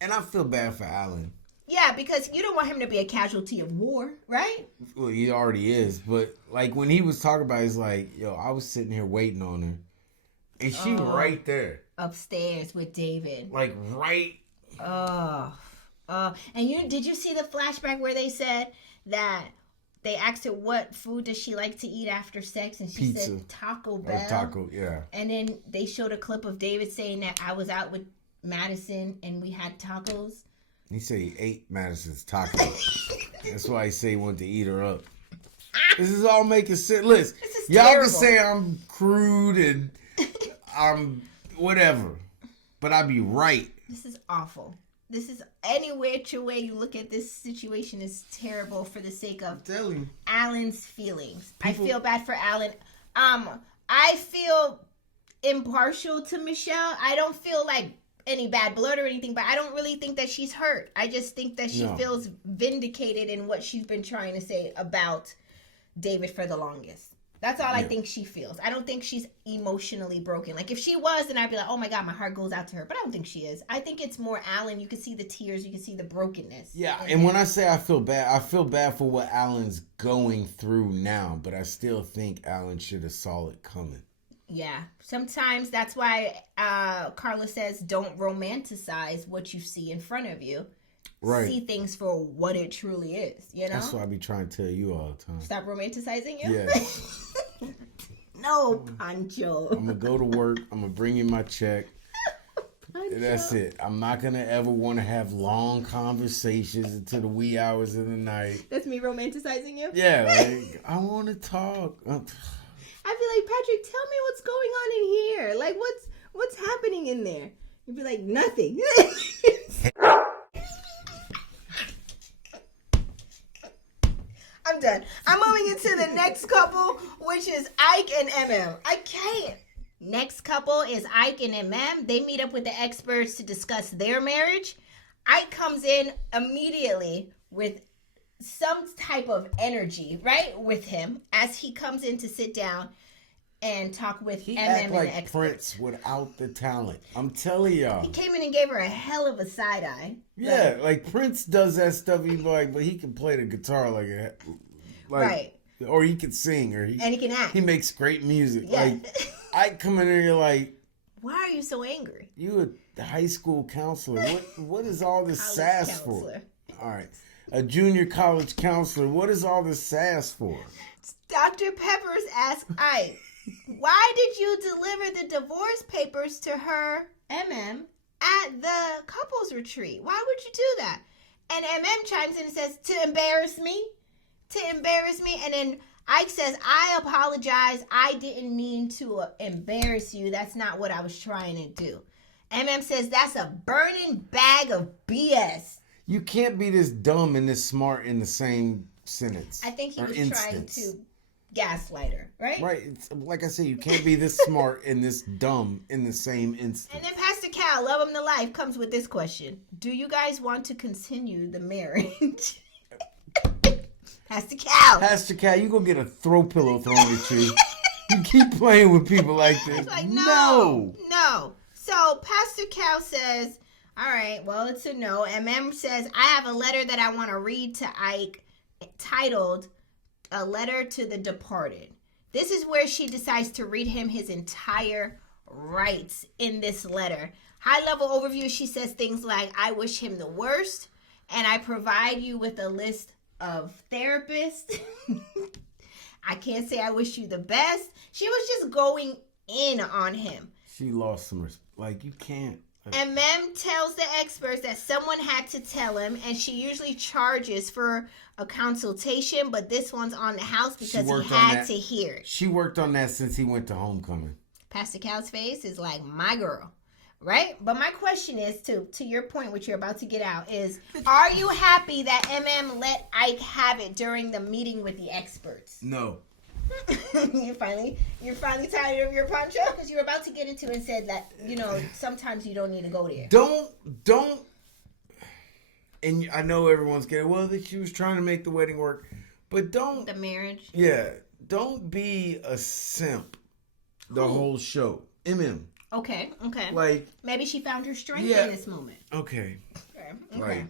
And I feel bad for Alan. Yeah, because you don't want him to be a casualty of war, right? Well, he already is. But like when he was talking about it, he's like, yo, I was sitting here waiting on her. And she right there. Upstairs with David. Like right. And did you see the flashback where they said that they asked her what food does she like to eat after sex, and she said Taco Bell. Taco, yeah. And then they showed a clip of David saying that I was out with Madison and we had tacos. He said he ate Madison's tacos. That's why he said he wanted to eat her up. This is all making sense. Listen, y'all terrible. can say I'm crude and I'm whatever, but I be right. This is awful. This is any which way you look at this situation is terrible for the sake of Alan's feelings. I feel bad for Alan. I feel impartial to Michelle. I don't feel like any bad blood or anything, but I don't really think that she's hurt. I just think that she feels vindicated in what she's been trying to say about David for the longest. That's all I think she feels. I don't think she's emotionally broken. Like, if she was, then I'd be like, oh my God, my heart goes out to her. But I don't think she is. I think it's more Alan. You can see the tears. You can see the brokenness. Yeah, and when I say I feel bad for what Alan's going through now, but I still think Alan should have saw it coming. Yeah. Sometimes that's why Carla says don't romanticize what you see in front of you. Right. See things for what it truly is, you know? That's what I be trying to tell you all the time. Stop romanticizing you? Yes. No, Pancho. I'm going to go to work. I'm going to bring you my check. And that's it. I'm not going to ever want to have long conversations until the wee hours of the night. That's me romanticizing you? Yeah, like, I want to talk. I'd be like, Patrick, tell me what's going on in here. Like, what's happening in there? You'd be like, nothing. I'm done. I'm moving into the next couple, which is Ike and Emem. I can't. Next couple is Ike and Emem. They meet up with the experts to discuss their marriage. Ike comes in immediately with some type of energy, right, with him as he comes in to sit down and talk with Emem and the experts. Prince without the talent. I'm telling y'all. He came in and gave her a hell of a side eye. Yeah, like Prince does that stuff. He's like, but he can play the guitar like right. Or he can sing, and he can act. He makes great music. Yeah. Like, I come in there, you're like, why are you so angry? You a high school counselor. What is all this sass for? All right. A junior college counselor. What is all this sass for? Dr. Peppers asked Ike, why did you deliver the divorce papers to her, Emem, at the couples retreat? Why would you do that? And Emem chimes in and says, to embarrass me. And then Ike says, I apologize. I didn't mean to embarrass you. That's not what I was trying to do. Emem says, that's a burning bag of BS. You can't be this dumb and this smart in the same sentence. I think he was trying to gaslight her, right? Right. It's, like I said, you can't be this smart and this dumb in the same instance. And then Pastor Cal, love him to life, comes with this question. Do you guys want to continue the marriage? Pastor Cal. Pastor Cal, you gonna get a throw pillow thrown at you. You keep playing with people like this. Like, no. So Pastor Cal says, all right, well, it's a no. Emem says, I have a letter that I want to read to Ike titled A Letter to the Departed. This is where she decides to read him his entire rights in this letter. High level overview, she says things like, I wish him the worst, and I provide you with a list of therapists. I can't say I wish you the best. She was just going in on him. She lost some respect. Like, you can't. And Mem tells the experts that someone had to tell him, and she usually charges for a consultation, but this one's on the house because he had to hear it. She worked on that since he went to homecoming. Pastor Cal's face is like, my girl, right? But my question is, to your point, which you're about to get out, is, are you happy that MM let Ike have it during the meeting with the experts? No. You're finally tired of your poncho? Because you were about to get into it and said that, sometimes you don't need to go there. Don't. And I know everyone's getting, well, that she was trying to make the wedding work. But don't. The marriage? Yeah. Don't be a simp the whole show. Emem. Okay. Like. Maybe she found her strength in this moment. Okay. Right.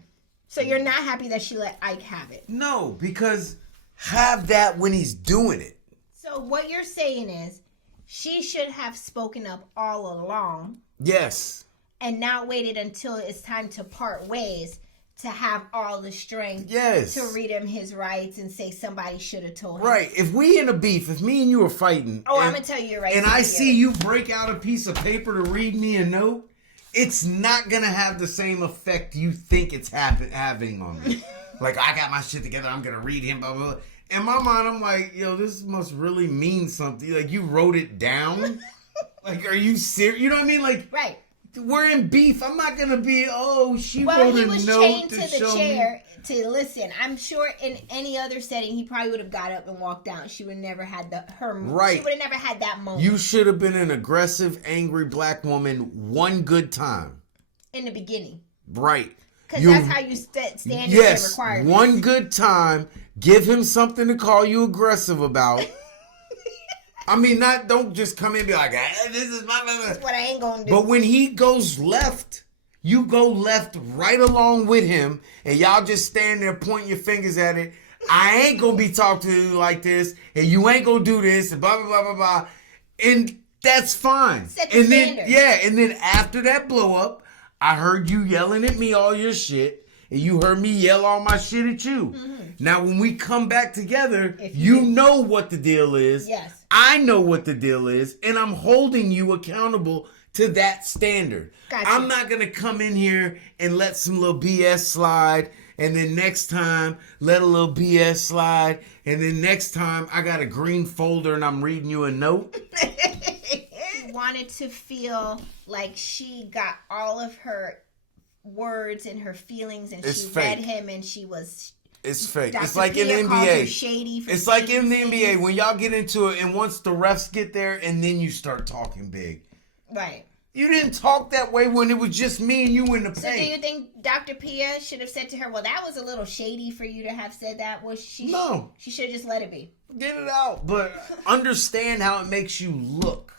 So you're not happy that she let Ike have it? No, because have that when he's doing it. So what you're saying is she should have spoken up all along. Yes. And not waited until it's time to part ways to have all the strength to read him his rights and say somebody should have told him. Right. If we in a beef, if me and you are fighting. Oh, I'm going to tell you right now. And I see you break out a piece of paper to read me a note, it's not going to have the same effect you think it's having on me. Like, I got my shit together, I'm going to read him, blah, blah, blah. In my mind, I'm like, yo, this must really mean something. Like, you wrote it down? Like, are you serious? You know what I mean? Like, right. We're in beef. I'm not going to be, she wrote a note to show me. Well, he was chained to the chair to listen. I'm sure in any other setting, he probably would have got up and walked out. She would have never had Right. She would have never had that moment. You should have been an aggressive, angry black woman one good time. In the beginning. Right. Because that's how you stand in the requirements. One good time. Give him something to call you aggressive about. I mean, don't just come in and be like, this is my... That's what I ain't going to do. But when he goes left, you go left right along with him, and y'all just stand there pointing your fingers at it. I ain't going to be talking to you like this, and you ain't going to do this, and blah, blah, blah, blah, blah. And that's fine. Set the standard. And then after that blow up, I heard you yelling at me all your shit, and you heard me yell all my shit at you. Mm-hmm. Now, when we come back together, you know what the deal is. Yes. I know what the deal is, and I'm holding you accountable to that standard. Gotcha. I'm not going to come in here and let some little BS slide, and then next time, let a little BS slide, and then next time, I got a green folder and I'm reading you a note. She wanted to feel like she got all of her words and her feelings, and she read him, and she was... It's fake. Dr. It's like Pia in the NBA. Shady it's like in the NBA when y'all get into it, and once the refs get there, and then you start talking big. Right. You didn't talk that way when it was just me and you in the paint. So do you think Dr. Pia should have said to her, well, that was a little shady for you to have said that? No. She should have just let it be. Get it out. But understand how it makes you look.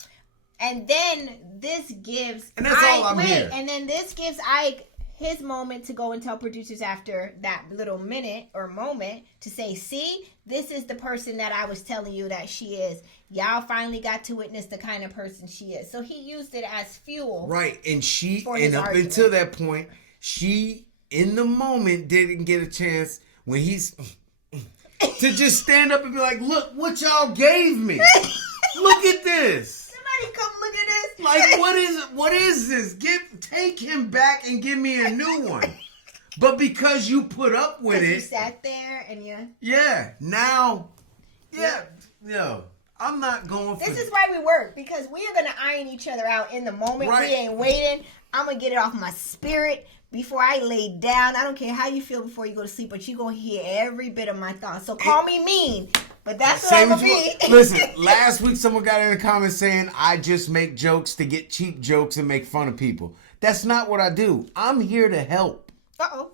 And then this gives And that's all I'm here. And then this gives Ike his moment to go and tell producers after that little minute or moment to say, see, this is the person that I was telling you that she is. Y'all finally got to witness the kind of person she is. So he used it as fuel. Right. And up until that point, she, in the moment, didn't get a chance when he's to just stand up and be like, look what y'all gave me. Look at this. Come look at this. Like, what is this? Take him back and give me a new one. But because you put up with it. You sat there and now. I'm not going for this is why we work, because we are going to iron each other out in the moment. Right. We ain't waiting. I'm going to get it off my spirit before I lay down. I don't care how you feel before you go to sleep, but you're going to hear every bit of my thoughts. So call me mean. But that's what I'm going to be. Listen, last week someone got in the comments saying I just make jokes to get cheap jokes and make fun of people. That's not what I do. I'm here to help. Uh-oh.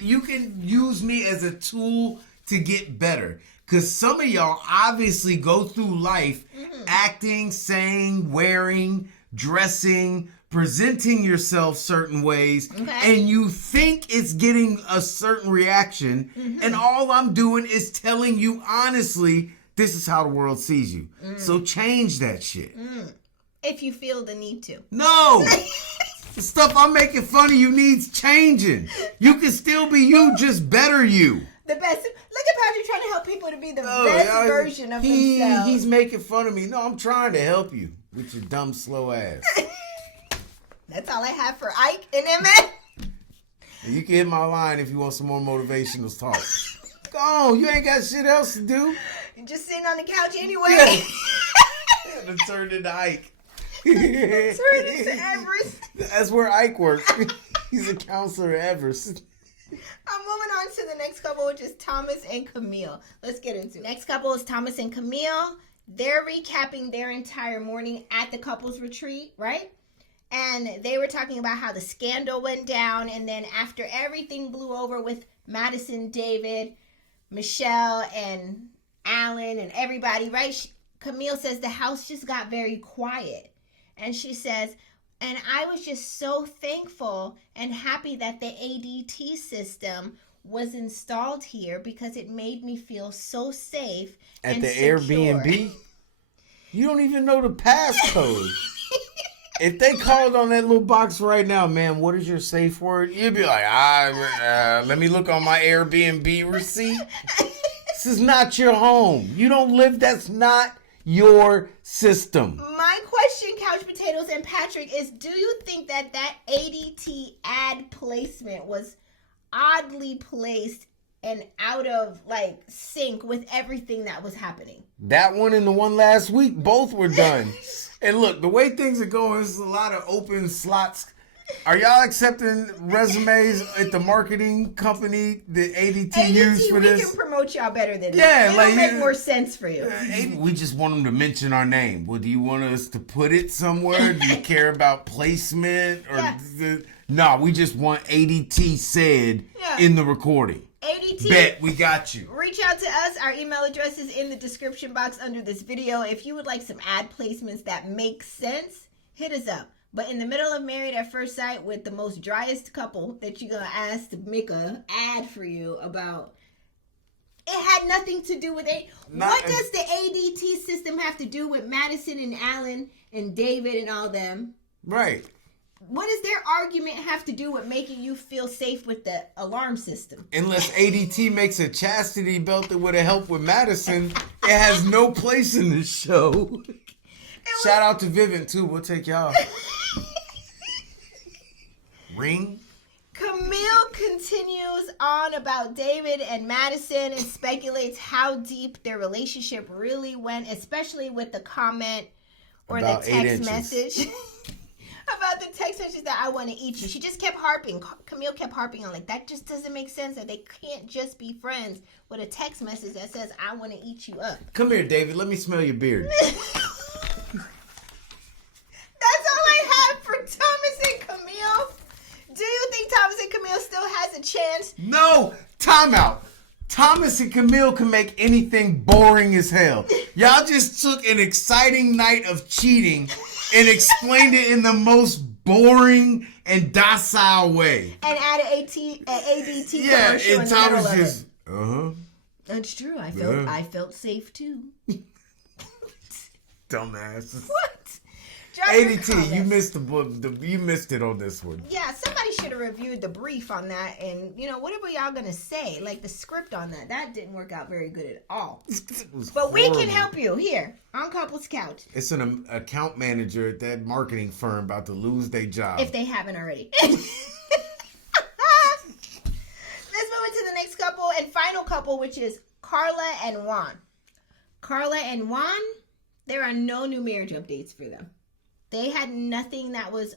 You can use me as a tool to get better. Because some of y'all obviously go through life acting, saying, wearing, dressing, presenting yourself certain ways, and you think it's getting a certain reaction, and all I'm doing is telling you honestly, this is how the world sees you. So change that shit. If you feel the need to. No! The stuff I'm making fun of you needs changing. You can still be you, just better you. The best. Look at Patrick trying to help people to be the best version of themselves. He's making fun of me. No, I'm trying to help you with your dumb, slow ass. That's all I have for Ike and Emem. You can hit my line if you want some more motivational talk. Go on, you ain't got shit else to do. You're just sitting on the couch anyway. Yeah. Turn into Ike. Turn into Everest. That's where Ike works. He's a counselor at Everest. I'm moving on to the next couple, which is Thomas and Camille. Let's get into it. Next couple is Thomas and Camille. They're recapping their entire morning at the couples retreat, right? And they were talking about how the scandal went down. And then after everything blew over with Madison, David, Michelle, and Alan, and everybody, right? Camille says the house just got very quiet. And she says, and I was just so thankful and happy that the ADT system was installed here because it made me feel so safe at and the secure. Airbnb? You don't even know the passcode. If they called on that little box right now, man, what is your safe word? You'd be like, let me look on my Airbnb receipt. This is not your home. You don't live, that's not your system. My question, Couch Potatoes and Patrick, is do you think that ADT ad placement was oddly placed and out of sync with everything that was happening? That one and the one last week, both were done. And look, the way things are going, there's a lot of open slots. Are y'all accepting resumes at the marketing company that ADT used for this? We can promote y'all better than that. It'll make more sense for you. We just want them to mention our name. Well, do you want us to put it somewhere? Do you care about placement? No, we just want ADT said in the recording. ADT. Bet, we got you. Reach out to us. Our email address is in the description box under this video. If you would like some ad placements that make sense, hit us up. But in the middle of Married at First Sight with the most driest couple that you're going to ask to make an ad for you about, it had nothing to do with it. What does the ADT system have to do with Madison and Alan and David and all them? Right. What does their argument have to do with making you feel safe with the alarm system? Unless ADT makes a chastity belt that would have helped with Madison, it has no place in this show. Shout out to Vivint, too. We'll take y'all. Ring. Camille continues on about David and Madison and speculates how deep their relationship really went, especially with the comment or about the text message. About the text message that I want to eat you. She just kept harping. Camille kept harping on that just doesn't make sense that they can't just be friends with a text message that says I want to eat you up. Come here, David. Let me smell your beard. That's all I have for Thomas and Camille. Do you think Thomas and Camille still has a chance? No. Time out. Thomas and Camille can make anything boring as hell. Y'all just took an exciting night of cheating and explained it in the most boring and docile way. And add an ADT commercial and in the Thomas middle just, of it. That's true. I felt safe too. Dumbasses. What? ADT, you missed the book. You missed it on this one. Yeah, somebody should have reviewed the brief on that, and whatever y'all gonna say, like the script on that didn't work out very good at all. But we can help you here on Couples Couch. It's an account manager at that marketing firm about to lose their job if they haven't already. Let's move into the next couple and final couple, which is Carla and Juan. Carla and Juan, there are no new marriage updates for them. They had nothing that was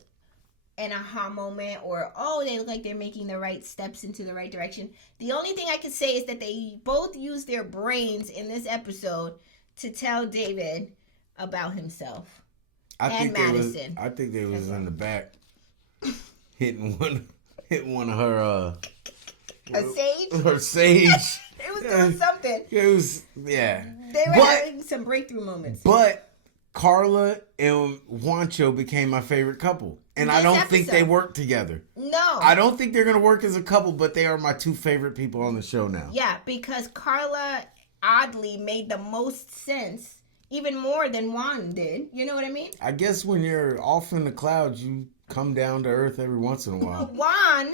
an aha moment or, they look like they're making the right steps into the right direction. The only thing I can say is that they both used their brains in this episode to tell David about himself and Madison. I think they was in the back hitting one of her... a sage? Her sage. It was doing something. It was, yeah. They were having some breakthrough moments. But Carla and Juancho became my favorite couple. And I don't think they work together. No. I don't think they're going to work as a couple, but they are my two favorite people on the show now. Yeah, because Carla oddly made the most sense, even more than Juan did. You know what I mean? I guess when you're off in the clouds, you come down to earth every once in a while. Juan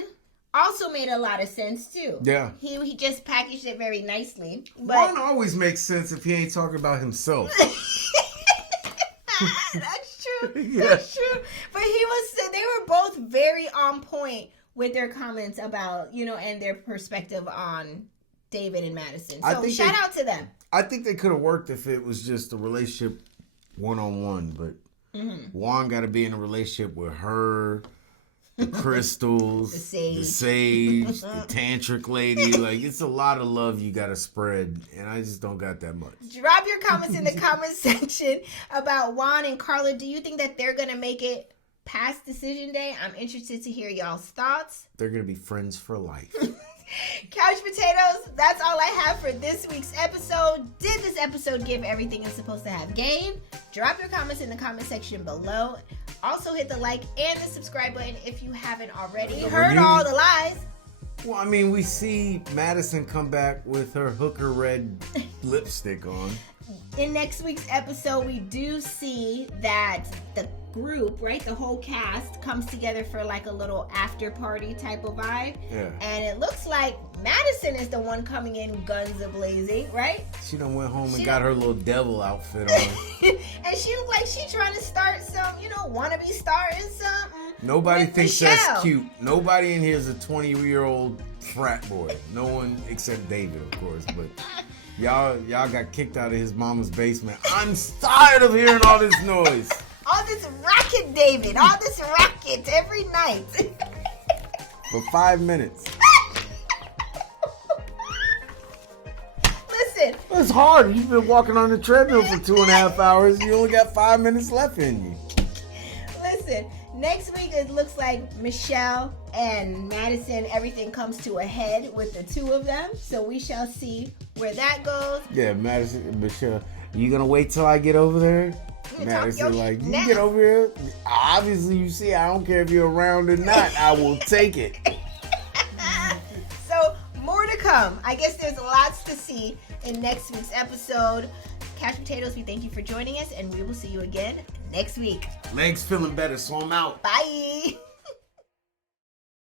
also made a lot of sense, too. Yeah. He just packaged it very nicely. But Juan always makes sense if he ain't talking about himself. That's true. Yeah. That's true. But they were both very on point with their comments about, and their perspective on David and Madison. So shout out to them. I think they could have worked if it was just a relationship one-on-one, but Juan got to be in a relationship with her, the crystals, the sage, the tantric lady. Like, it's a lot of love you got to spread, and I just don't got that much. Drop your comments in the comment section about Juan and Carla. Do you think that they're going to make it past decision day? I'm interested to hear y'all's thoughts. They're going to be friends for life. Couch potatoes, that's all I have for this week's episode. Did this episode give everything it's supposed to have gave? Drop your comments in the comment section below. Also hit the like and the subscribe button if you haven't already heard all the lies. Well, I mean, we see Madison come back with her hooker red lipstick on. In next week's episode, we do see that the group, right, the whole cast comes together for like a little after party type of vibe. Yeah. And it looks like Madison is the one coming in guns a-blazing, right? She done went home and got her little devil outfit on. And she look like she trying to start some, wannabe starting something. Nobody thinks that's cute. Nobody in here is a 20-year-old frat boy. No one except David, of course, but y'all got kicked out of his mama's basement. I'm tired of hearing all this noise. All this racket, David. All this racket every night. For 5 minutes. Listen. It's hard. You've been walking on the treadmill for 2.5 hours. You only got 5 minutes left in you. Listen. Next week, it looks like Michelle and Madison, everything comes to a head with the two of them. So we shall see where that goes. Yeah, Madison and Michelle. You gonna wait till I get over there? Madison, like, you get over here. Obviously, you see, I don't care if you're around or not. I will take it. So, more to come. I guess there's lots to see in next week's episode. Couch Potatoes, we thank you for joining us, and we will see you again next week. Legs feeling better, so I'm out. Bye.